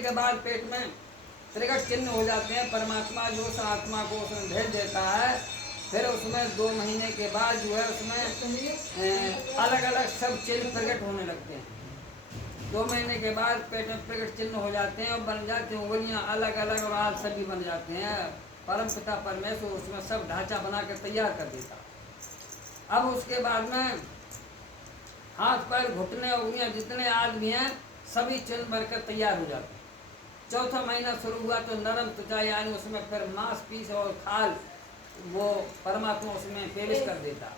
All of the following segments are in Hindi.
के बाद पेट में त्रिगट चिन्ह हो जाते हैं। परमात्मा जो उस आत्मा को उसमें भेज देता है, फिर उसमें 2 महीने के बाद जो है उसमें अलग अलग सब चिन्ह प्रकट होने लगते हैं। 2 महीने के बाद पेट में प्रकट चिन्ह हो जाते हैं और बन जाते हैं उंगलियां अलग अलग और हाथ सभी बन जाते हैं। परम पिता परमेश्वर उसमें सब ढांचा बना कर तैयार कर देता। अब उसके बाद में हाथ पैर घुटने उंगलियां जितने आदमी हैं सभी चिन्ह बनकर तैयार हो जाते हैं। चौथा महीना शुरू हुआ तो नरम त्वचा यानी उसमें फिर मांस पीस और खाल वो परमात्मा उसमें प्रवेश कर देता।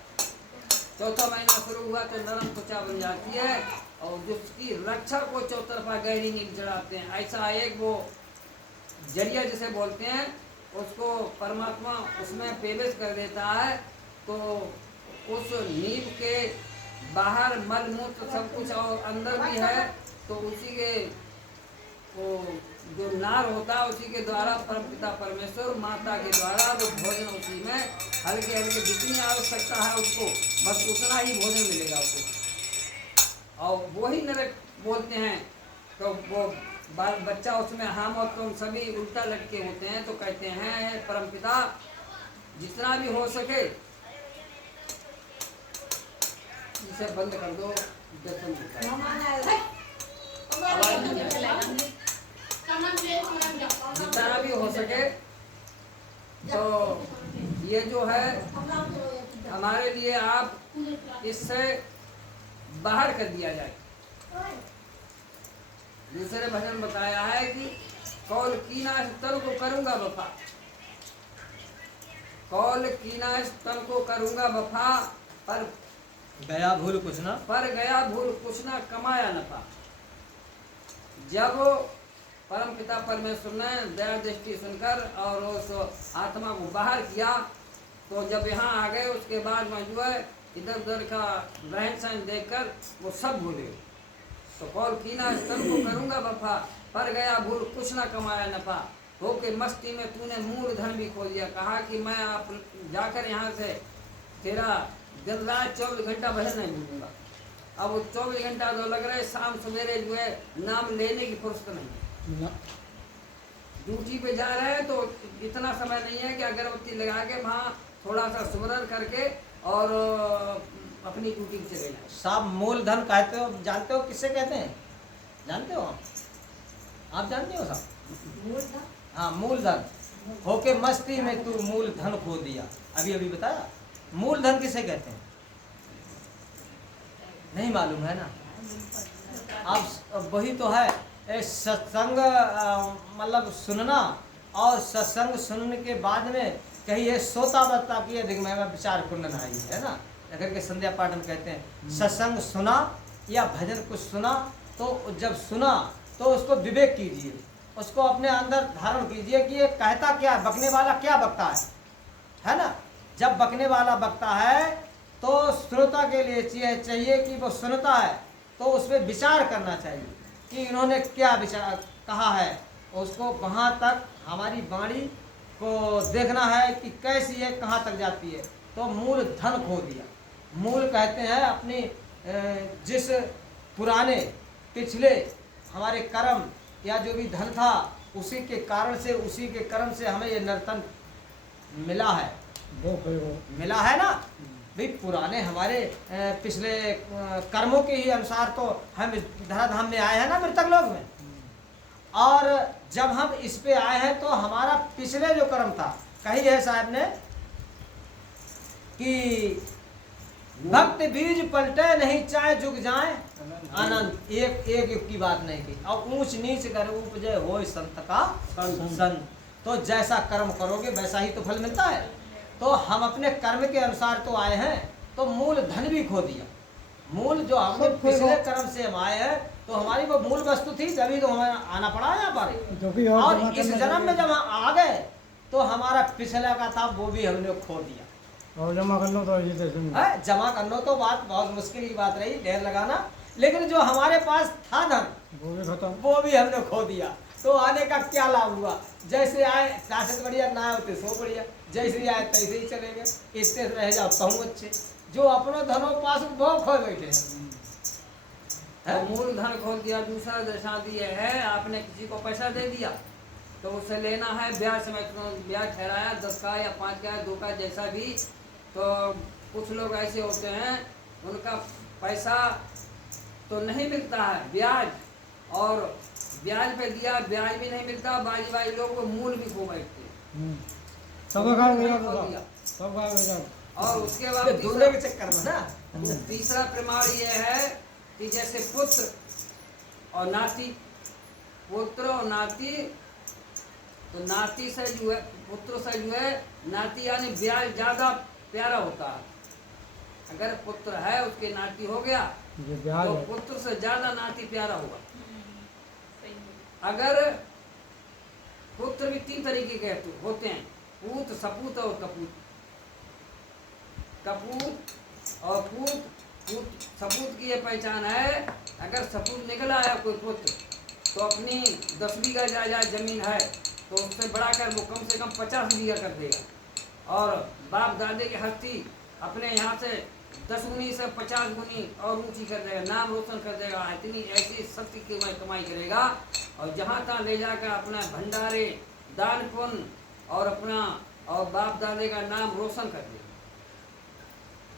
चौथा महीना शुरू हुआ तो नरम त्वचा बन जाती है और जिसकी रक्षा को चौतरफा गहरी नींद चढ़ाते हैं। ऐसा एक वो जरिया जिसे बोलते हैं उसको परमात्मा उसमें प्रवेश कर देता है। तो उस नींव के बाहर मल मूत्र सब कुछ और अंदर भी है, तो उसी के वो जो नार होता है उसी के द्वारा परमपिता परमेश्वर माता के द्वारा वो भोजन उसी में हल्के हल्के जितनी आवश्यकता है उसको बस उतना ही भोजन मिलेगा उसको। और वही नरक बोलते हैं। तो वो बाल बच्चा उसमें हम और तुम सभी उल्टा लटके होते हैं, तो कहते हैं परमपिता जितना भी हो सके इसे बंद कर दो। जितना भी हो सके तो ये जो है हमारे लिए आप इससे बाहर कर दिया जाए। दूसरे भजन बताया है कि कौल कीना तन को करूंगा वफा, कौल कीना तन को करूंगा वफा, पर गया भूल कुछ ना, पर गया भूल कुछ ना कमाया नफा। जब परम पिता परमेश्वर ने दया दृष्टि सुनकर और उस आत्मा को बाहर किया, तो जब यहाँ आ गए उसके बाद में जो है इधर उधर का रहन सहन देखकर वो सब भूले। तो कौल कीना तन को करूंगा वफा, पर गया भूल कुछ ना कमाया नफा। होके मस्ती में तूने मूल धन भी खो दिया। कहा कि मैं आप जाकर यहाँ से तेरा दिन रात 24 घंटा भजन नहीं भूलूंगा। अब वो 24 घंटा तो लग रहे, शाम सवेरे जो है नाम लेने की फुर्सत नहीं। ड्यूटी पे जा रहे हैं तो इतना समय नहीं है कि अगरबत्ती लगा के वहाँ थोड़ा सा सुमरन करके और अपनी ड्यूटी पे चले जाए। साहब मूलधन कहते हो, जानते हो किससे कहते हैं? जानते हो आप जानते हो साहब? हाँ, मूलधन। होके मस्ती में तू मूलधन खो दिया। अभी अभी बताया मूलधन किसे कहते हैं? नहीं मालूम है ना? अब वही तो है सत्संग, मतलब सुनना और सत्संग सुनने के बाद में कहीं ये सोता बत्ता की अधिक में विचार कुंडन आई है ना, अगर के संध्या पाठ हम कहते हैं, सत्संग सुना या भजन कुछ सुना, तो जब सुना तो उसको विवेक कीजिए, उसको अपने अंदर धारण कीजिए कि ये कहता क्या है, बकने वाला क्या बकता है ना। जब बकने वाला बकता है तो श्रोता के लिए चाहिए कि वो सुनता है तो उस पर विचार करना चाहिए कि इन्होंने क्या विचार कहा है, उसको वहाँ तक हमारी वाणी को देखना है कि कैसी है, कहाँ तक जाती है। तो मूल धन खो दिया। मूल कहते हैं अपनी जिस पुराने पिछले हमारे कर्म या जो भी धन था उसी के कारण से, उसी के कर्म से हमें ये नर्तन मिला है, मिला है ना भाई। पुराने हमारे पिछले कर्मों के ही अनुसार तो हम धराधाम में आए हैं ना, मृतक लोक में। और जब हम इस पे आए हैं तो हमारा पिछले जो कर्म था, कही है साहब ने कि भक्त बीज पलटे नहीं चाहे जुग जाए आनंद। एक युग की बात नहीं की। और ऊंच नीच कर उपजे हो संत का संत। तो जैसा कर्म करोगे वैसा ही तो फल मिलता है। तो हम अपने कर्म के अनुसार तो आए हैं, तो मूल धन भी खो दिया। मूल जो हमने पिछले कर्म से हम आए हैं तो हमारी वो मूल वस्तु थी, तभी तो हमें आना पड़ा यहाँ पर। और इस जन्म में जब हम आ गए तो हमारा पिछला का था वो भी हमने खो दिया। और जमा कर लो तो जमा कर लो तो बात बहुत मुश्किल की बात रही, ढेर लगाना। लेकिन जो हमारे पास था धन वो भी खत्म, वो भी हमने खो दिया। तो आने का क्या लाभ हुआ? जैसे आए ताकत बढ़िया, ना आए होते सो बढ़िया, जैसे आए तैसे ही चले गए। इससे रह जाओ कहूँ अच्छे, जो अपनो धनों पास वो खो बैठे तो मूल धन खो दिया। दूसरा दशा दिए है, आपने किसी को पैसा दे दिया तो उसे लेना है ब्याज समय, ब्याज ठहराया 10 का या 5 का या 2 का जैसा भी। तो कुछ लोग ऐसे होते हैं उनका पैसा तो नहीं मिलता है, ब्याज, और ब्याज पे दिया ब्याज भी नहीं मिलता, बाजी लोग को मूल भी खो बैठते हैं। और उसके बाद दूल्हे के चक्कर में ना तीसरा प्रमाण ये है कि जैसे पुत्र और नाती, पुत्र और नाती, तो नाती से जो है, पुत्र से जो है नाती यानी ब्याज ज्यादा प्यारा होता है। अगर पुत्र है उसके नाती हो गया तो पुत्र से ज्यादा नाती प्यारा होगा। अगर पुत्र भी 3 तरीके के होते हैं, पूत, सपूत और कपूत। कपूत और पूत, सपूत की ये पहचान है, अगर सपूत निकल आया कोई पुत्र तो अपनी 10 बीघा जायदाद जमीन है तो उससे बढ़ाकर वो कम से कम 50 बीघा कर देगा। और बाप दादे की हस्ती अपने यहाँ से 10 गुनी से 50 गुनी और ऊंची कर देगा, नाम रोशन कर देगा। इतनी ऐसी शक्ति की कमाई करेगा और जहाँ तहाँ ले जाकर अपना भंडारे, दान पुण्य और अपना और बाप दादे का नाम रोशन कर देगा।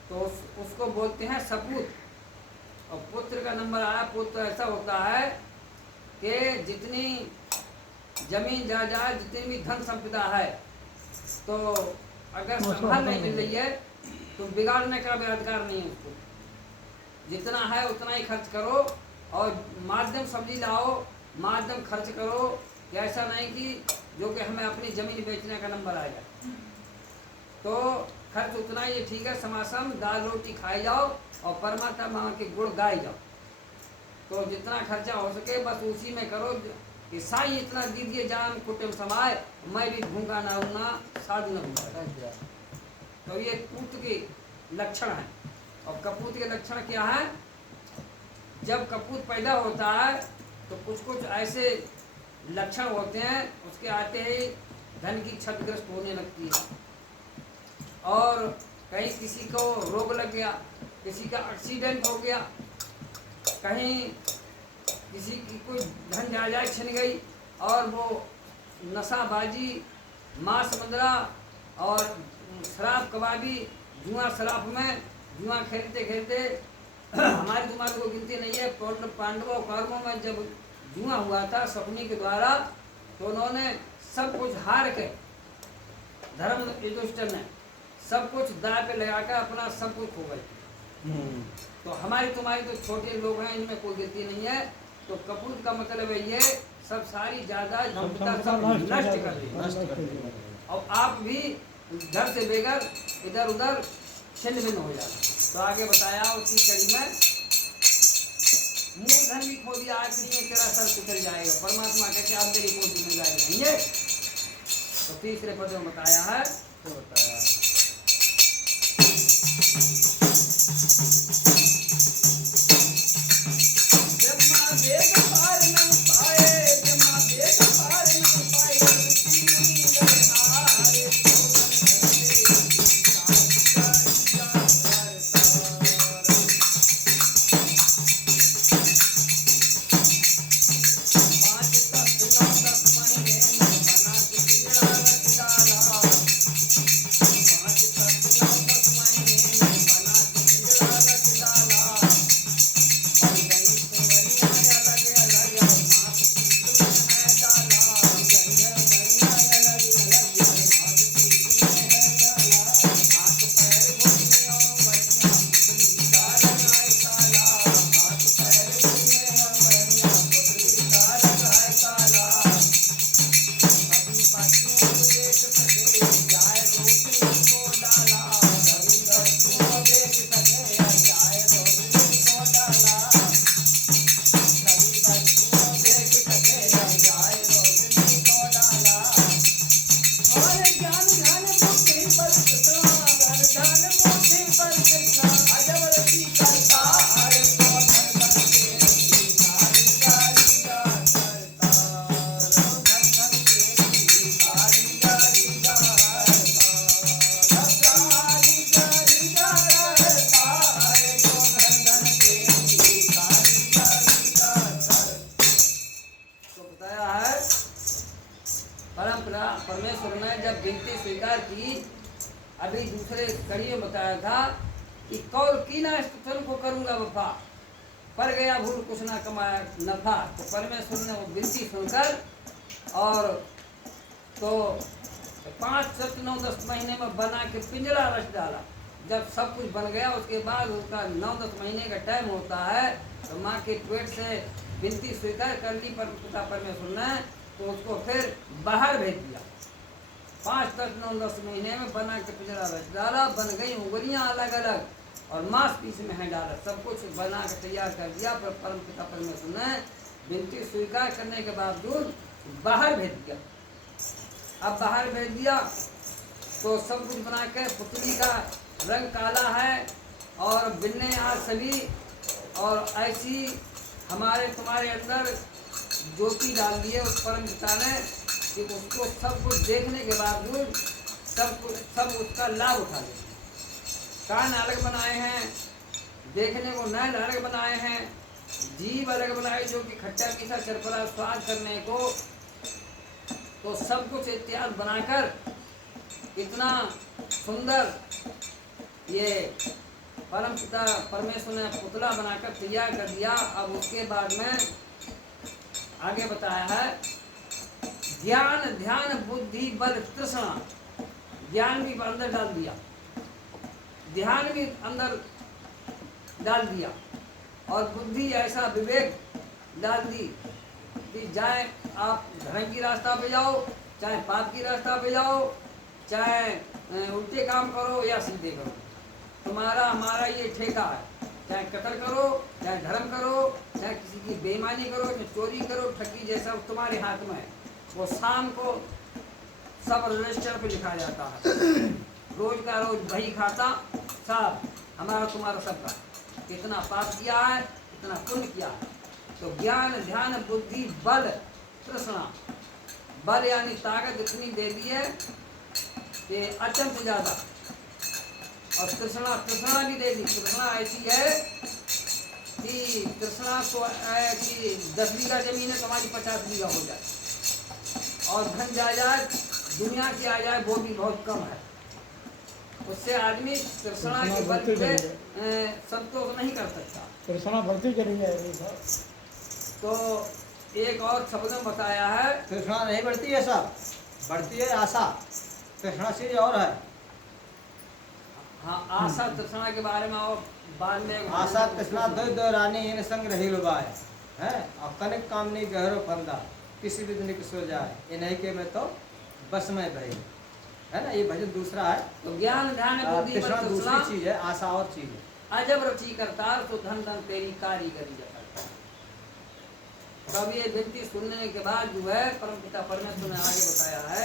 तो उसको बोलते हैं सपूत। और पुत्र का नंबर आया, पुत्र ऐसा होता है कि जितनी जमीन जायदाद, जितनी भी धन संपदा है, तो अगर संभाल नहीं मिल रही है तो बिगाड़ने का भी अधिकार नहीं है उसको। जितना है उतना ही खर्च करो और माध्यम सब्जी लाओ, माध्यम खर्च करो, कि ऐसा नहीं कि जो कि हमें अपनी जमीन बेचने का नंबर आ जाए। तो खर्च उतना ही ठीक है, समासम दाल रोटी खाई जाओ और परमात्मा के गुण गाए जाओ। तो जितना खर्चा हो सके बस उसी में करो कि साईं इतना दीजिए जान कुटुंब समाए, मैं भी भूखा ना रहूँगा, साधु न भूखा। तो ये पूत के लक्षण हैं। और कपूत के लक्षण क्या है? जब कपूत पैदा होता है तो कुछ ऐसे लक्षण होते हैं, उसके आते ही धन की क्षतिग्रस्त होने लगती है। और कहीं किसी को रोग लग गया, किसी का एक्सीडेंट हो गया, कहीं किसी की कोई धन जायदाद छिन गई और वो नशाबाजी, मांस मुद्रा और शराब कबाबी, जुआ शराब में जुआ खेलते खेलते हमारी तुम्हारी को गिनती नहीं है। पांडवों कर्मों में जब जुआ हुआ था शकुनी के द्वारा तो उन्होंने सब कुछ हार के, धर्म युधिष्ठिर ने सब कुछ दाय पे लगाकर अपना सब कुछ खो गए। तो हमारी तुम्हारी तो छोटे लोग हैं, इनमें कोई गिनती नहीं है। तो कपूत का मतलब है ये सब सारी जायदाद सब नष्ट कर दी और आप भी घर से बेघर इधर उधर छिन्न भिन्न हो जाना। तो आगे बताया उसी कड़ी में मूलधन भी खो दिया, आखिरी में तेरा सर कुचल जाएगा। परमात्मा कहते आप मेरी गोदी में गाय रहेंगे। तो तीसरे पद में बताया है, तो बताया ब्रह्मा वेद पार नहीं पाए, ब्रह्मा वेद पार नहीं पाए, ऋषि मुनि नरहारे, पांच तत्व नौ दस महीने में बना के पिंजरा रच डाला। पांच तत्व नौ दस महीने में बना के पिंजरा रच डाला। बन गई कुंवरियाँ अलग अलग, मात पीत में है डाला। बन गई है कुंवरियाँ अलग अलग, मात पीत में है डाला। हाथ पैर घुटने अंगुलियाँ, पुतली का रंग है काला। हाथ पैर घुटने अंगुलियाँ, पुतली का रंग है काला। सभी बच्चों को देख सके, जाए रोशनी को डाला। सभी बच्चों को देख सके, जाए रोशनी को डाला। सभी बच्चों को देख सके, जाए रोशनी को डाला। और ज्ञान ध्यान बुद्धि पर कृष्णा, ज्ञान बुद्धि पर कृष्णा, अजब रति करता हर को धन धन तेरी कारीगरी का करता। धन धन तेरी कारीगरी का करता। कारीगरी का करता, हर को धन धन तेरी कारीगरी का करता। तो बताया है परंपरा परमेश्वर ने जब विनती स्वीकार की, अभी दूसरे कड़ी में बताया था कि कौल की ना स्तुति को करूंगा वफा, पर गया भूल कुछ ना कमाया नफा। तो परमेश्वर ने वो विनती सुनकर और तो 5 7 9 10 महीने में बना के पिंजरा रच डाला। जब सब कुछ बन गया उसके बाद उसका 9 10 महीने का टाइम होता है, तो माँ के पेट से विनती स्वीकार कर ली पर पिता परमेश्वर ने, तो उसको फिर बाहर भेज दिया। 5 7 9 10 महीने में बना के पिंजरा रच डाला। बन गई उंगलियां अलग अलग और मांस पीस में है डाला। सब कुछ बना के तैयार कर दिया, पर परम पिता परमेश्वर ने विनती स्वीकार करने के बावजूद बाहर भेज दिया। अब बाहर भेज दिया तो सब कुछ बना के, पुतली का रंग काला है और बिन्ने आज सभी, और ऐसी हमारे तुम्हारे अंदर ज्योति डाल दी है उस परम पिता ने कि उसको सब कुछ देखने के बावजूद सब उसका लाभ उठा ले। कान अलग बनाए हैं, देखने को नैन अलग बनाए हैं, जीभ अलग बनाए जो कि खट्टा मीठा चरपरा स्वाद करने को, तो सब कुछ इत्यादि बनाकर इतना सुंदर ये परम पिता परमेश्वर ने पुतला बनाकर तैयार कर दिया। अब उसके बाद में आगे बताया है ज्ञान ध्यान बुद्धि बल तृष्णा। ज्ञान भी अंदर डाल दिया, ध्यान भी अंदर डाल दिया, और बुद्धि ऐसा विवेक डाल दी कि चाहे आप धर्म की रास्ता पे जाओ, चाहे पाप की रास्ता पे जाओ, चाहे उल्टे काम करो या सीधे करो, तुम्हारा हमारा ये ठेका है। चाहे कत्ल करो, चाहे धर्म करो, चाहे किसी की बेईमानी करो, चाहे चोरी करो, ठगी जैसा तुम्हारे हाथ में है। वो शाम को सब रजिस्टर पे लिखा जाता है, रोज का रोज वही खाता, सब हमारा तुम्हारा सबका, कितना पाप किया है, कितना पुण्य किया है। तो ज्ञान ध्यान बुद्धि बल तृष्णा, बल यानी ताकत इतनी दे दी है कि अचंत ज़्यादा, और तृष्णा तृष्णा भी दे दी। तृष्णा ऐसी है कि तृष्णा तो है कि 10 बीघा जमीन है तुम्हारी 50 बीघा हो जाए, और धन जायदाद दुनिया की आ जाए वो भी बहुत कम है। उससे आदमी तृष्णा के बल पे संतोष नहीं कर सकता, तृष्णा बढ़ती चली जाएगी सर। तो एक और शब्द में बताया है तृष्णा नहीं बढ़ती है साहब, बढ़ती है आशा। तृष्णा चीज और है। हाँ, आशा तृष्णा के बारे में और बाद में आशा तृष्णा दो रानी इन संग रही लुबाए है, और कनिक कामनी गहरो फंदा किसी भी दिन सो जाए, इन्हीं के में तो बस में भाई है ना। ये भजन दूसरा है। तो ज्ञान ध्यान बुद्धि तृष्णा बल दूसरी तृष्णा चीज है, आशा और चीज है। अजब रुचि करता तो धन धन तेरी कारीगरी जता। तब ये विनती सुनने के बाद जो है परमपिता परमेश्वर ने आगे बताया है,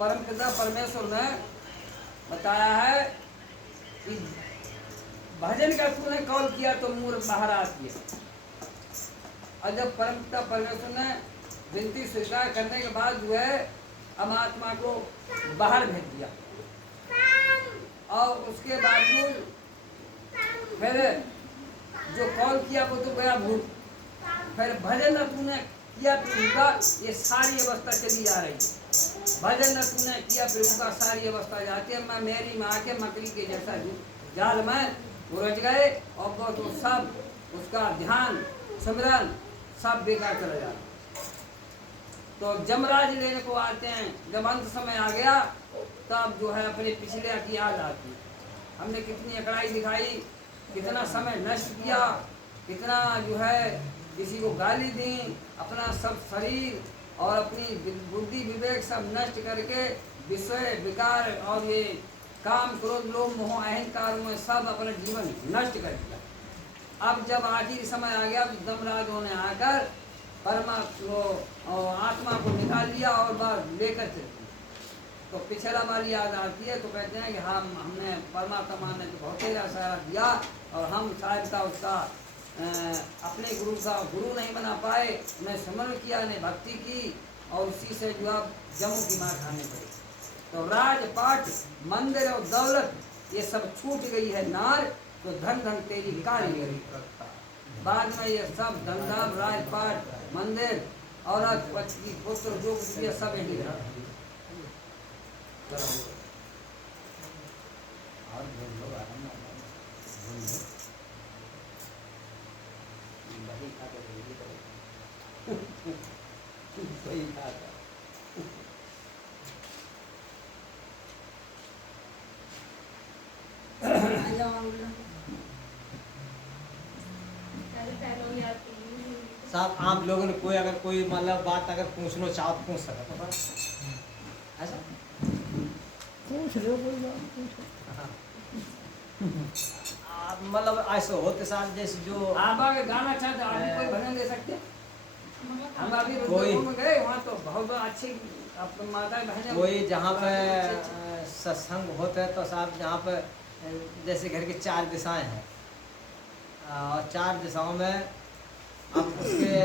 परमपिता परमेश्वर ने बताया है कि भजन का तूने कॉल किया तो मूर्ख बाहर आती है। और जब परमपिता परमेश्वर ने विनती स्वीकार करने के बाद जो है अमात्मा को बाहर भेज दिया और उसके बावजूद फिर जो कॉल किया वो तो गया भूल। फिर भजन न तूने किया फिर उनका ये सारी अवस्था चली जा रही है। भजन न तूने किया फिर उनका सारी अवस्था जाती है। मैं मेरी माँ के मकड़ी के जैसा जाल में उलझ गए और वो तो सब उसका ध्यान सिमरन सब बेकार चला जा रहा। तो जमराज लेने को आते हैं। जब अंत समय आ गया तब जो है अपने पिछले की याद आती। हमने कितनी अकड़ाई दिखाई, कितना समय नष्ट किया, कितना जो है किसी को गाली दी, अपना सब शरीर और अपनी बुद्धि विवेक सब नष्ट करके विषय विकार और ये काम क्रोध लोभ मोह अहंकार में सब अपना जीवन नष्ट कर दिया। अब जब आखिरी समय आ गया धर्मराजों ने आकर आत्मा को निकाल लिया और बाहर लेकर चले। तो पिछला वाली याद आती है तो कहते हैं कि हमने परमात्मा ने तो बहुत ही सारा दिया और हम शायद का उसका अपने गुरु का गुरु नहीं बना पाए, न स्मरण किया न भक्ति की और उसी से जो अब जम्मू की मार खाने पड़ी। तो राजपाट मंदिर और दौलत ये सब छूट गई है नार, तो धन धन तेरी कारीगरी। बाद में ये सब धंधा राजपाट मंदिर औरत पत्नी पुत्र जो कुछ ये सब यही रहा। खाता था, कोई खाता। साहब आप लोगों ने कोई अगर कोई मतलब बात अगर पूछना चाहो तो पूछ सकते हो ऐसा। पूछ लो कोई बात पूछो। आप मतलब ऐसे होते साहब जैसे जो आप अगर गाना चाहते हो, आप भी कोई भजन दे सकते हैं। हम अभी कोई- रुद्रपुर में गए, वहाँ तो बहुत अच्छी माता बहने कोई जहाँ पे सत्संग होता है तो साहब जहाँ पे जैसे घर की 4 दिशाएं हैं और 4 दिशाओं में अब उसके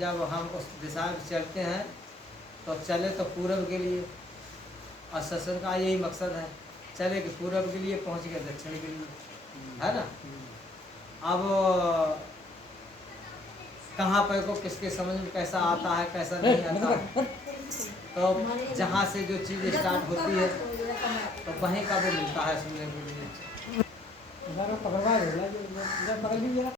जब हम उस दिशा में चलते हैं तो चले तो पूरब के लिए, और सत्संग का यही मकसद है, चले कि पूरब के लिए पहुँच गए दक्षिण के लिए, है ना। अब कहाँ पे को किसके समझ में कैसा आता है कैसा नहीं आता है, तो जहाँ से जो चीज़ स्टार्ट होती है तो वहीं का वो मिलता है सुनने के लिए। जरा पकड़वा दो, जरा पकड़ लीजिए।